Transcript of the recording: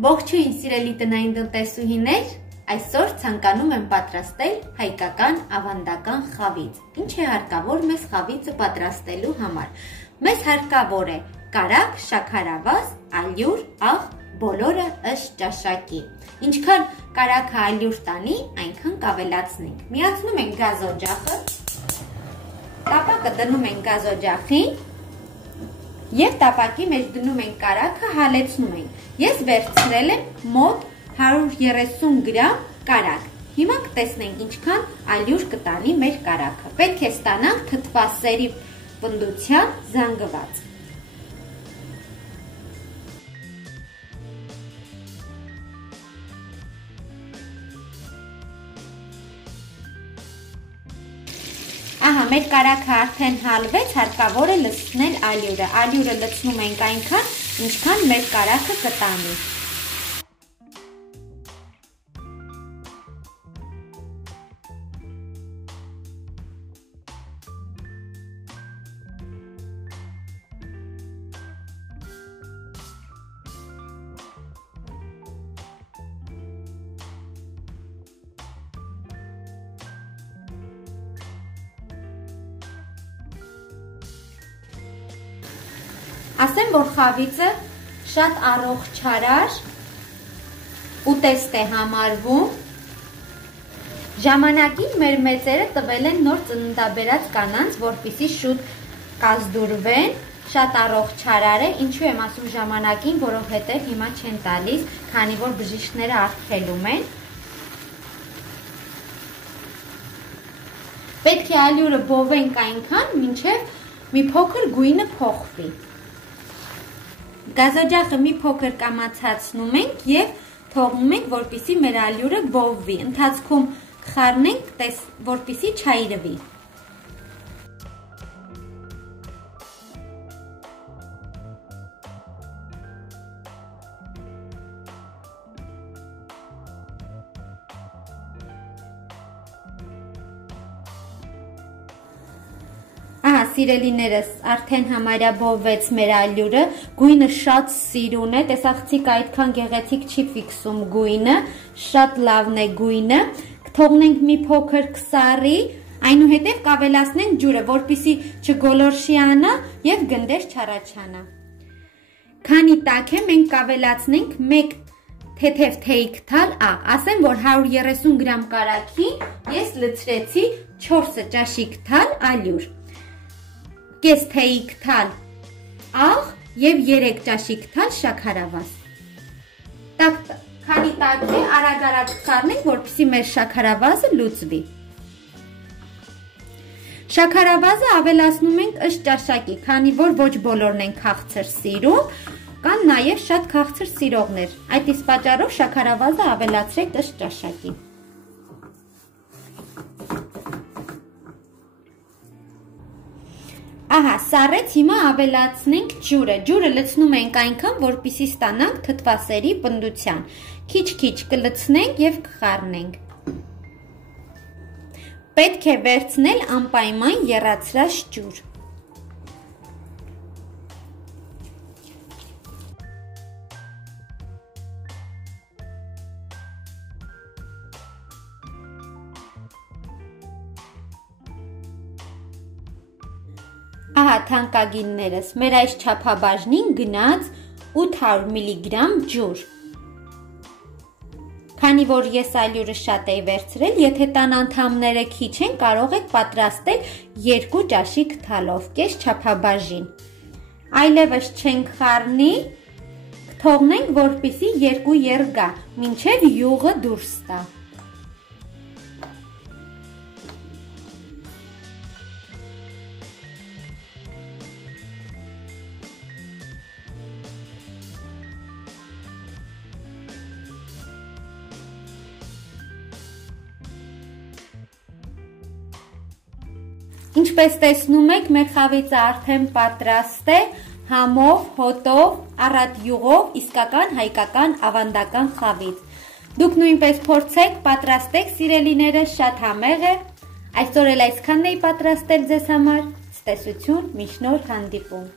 Ողջույն սիրելի տնային տնտեսուհիներ, այսօր ցանկանում եմ պատրաստել հայկական ավանդական խավիծ։ Ինչ է հարկավոր մեզ խավիծը պատրաստելու համար։ Մեզ հարկավոր է կարագ, շաքարավազ, ալյուր, աղ, բոլորը ըստ ճաշակի։ Ինչքան կարագը ալյուր տանի, այնքան կավելացնենք։ Միացնում ենք գազօջախը, տապակը դնում ենք գազօջախին և տապակի մեջ դնում ենք կարագը, հալեցնում ենք։ Ես վերցրել եմ մոտ 130 գրամ կարագ։ Հիմա կտեսնենք ինչքան ալյուր կտանի մեր կարագը։ Պետք է ստանանք թթվասերի պնդության զանգված։ Ահա, մեր կարագը արդեն հալվեց, հարկավոր է լցնել ալյուրը։ Ալյուրը լցնում ենք այնքան, ինչքան մեր կարագը կտանի։ Ասեմ, որ խավիծը շատ առողջարար ուտեստ է համարվում։ Ժամանակին մեր մեծերը տվել են նոր ծննդաբերած կանանց, որպեսզի շուտ կազդուրվեն, շատ առողջարար է, ինչու եմ ասում ժամանակին, որովհետև հիմա չեն տալիս, քանի որ բժիշկները արգելում են։ Պետք է ալյուրը բովենք այնքան, մինչև մի փոքր գույնը փոխվի։ Գազօջախը մի փոքր կամացացնում ենք և թողնում ենք, որպեսզի մեր ալյուրը բովվի։ Ընթացքում խառնենք, որպեսզի չայրվի։ Ահա, սիրելիներս, արդեն համարյա բովվեց մեր ալյուրը, գույնը շատ սիրուն է, տեսախցիկը այդքան գեղեցիկ չի ֆիքսում գույնը, շատ լավն է գույնը, կթողնենք մի փոքր կսառի, այնուհետև կավելացնենք ջուրը, որպեսզի չգոլորշիանա և գնդեր չառաջանա։ Քանի տաք է, մենք կավելացնենք մեկ թեթև թեյք թալ աղ, ասեմ, որ 130 գրամ կարագին ես լցրեցի 4 ճաշիկ թալ ալյուր, կես թեյք թալ աղ և 3 ճաշիկ թալ շաքարավազ։ Քանի տաք է, արագ-արագ խառնենք, որպեսզի մեր շաքարավազը լուծվի։ Շաքարավազը ավելացնում ենք ըստ ճաշակի, քանի որ ոչ բոլորն են քաղցր սիրում, կան նաև շատ քաղցր սիրողներ։ Այդ իսկ պատճառով շաքարավազը ավելացրեք ըստ ճաշակի։ Ահա, սառեց, հիմա ավելացնենք ջուրը։ Ջուրը լցնում ենք այնքան, որպեսզի ստանանք թթվասերի պնդության։ Քիչ-քիչ կլցնենք և կխառնենք։ Պետք է վերցնել անպայման եռացրած ջուր։ Ահա, թանկագիններս, մեր այս չափաբաժնին գնաց 800 միլիգրամ ջուր։ Քանի որ ես ալյուրը շատ էի վերցրել, եթե տան անդամները քիչ են, կարող եք պատրաստել 2 ճաշիկ թալով, կես չափաբաժին։ Այլևս չենք խառնի, թողնենք, որպեսզի 2 եռ գա, մինչև յուղը դուրս տա։ Ինչպես տեսնում եք, մեր խավիծը արդեն պատրաստ է, համով, հոտով, առատ յուղով, իսկական հայկական ավանդական խավիծ։ Դուք նույնպես փորձեք, պատրաստեք, սիրելիներս, շատ համեղ է։ Այսօր էլ այսքանն էի պատրաստել ձեզ համար։ Ցտեսություն, մինչ նոր հանդիպում։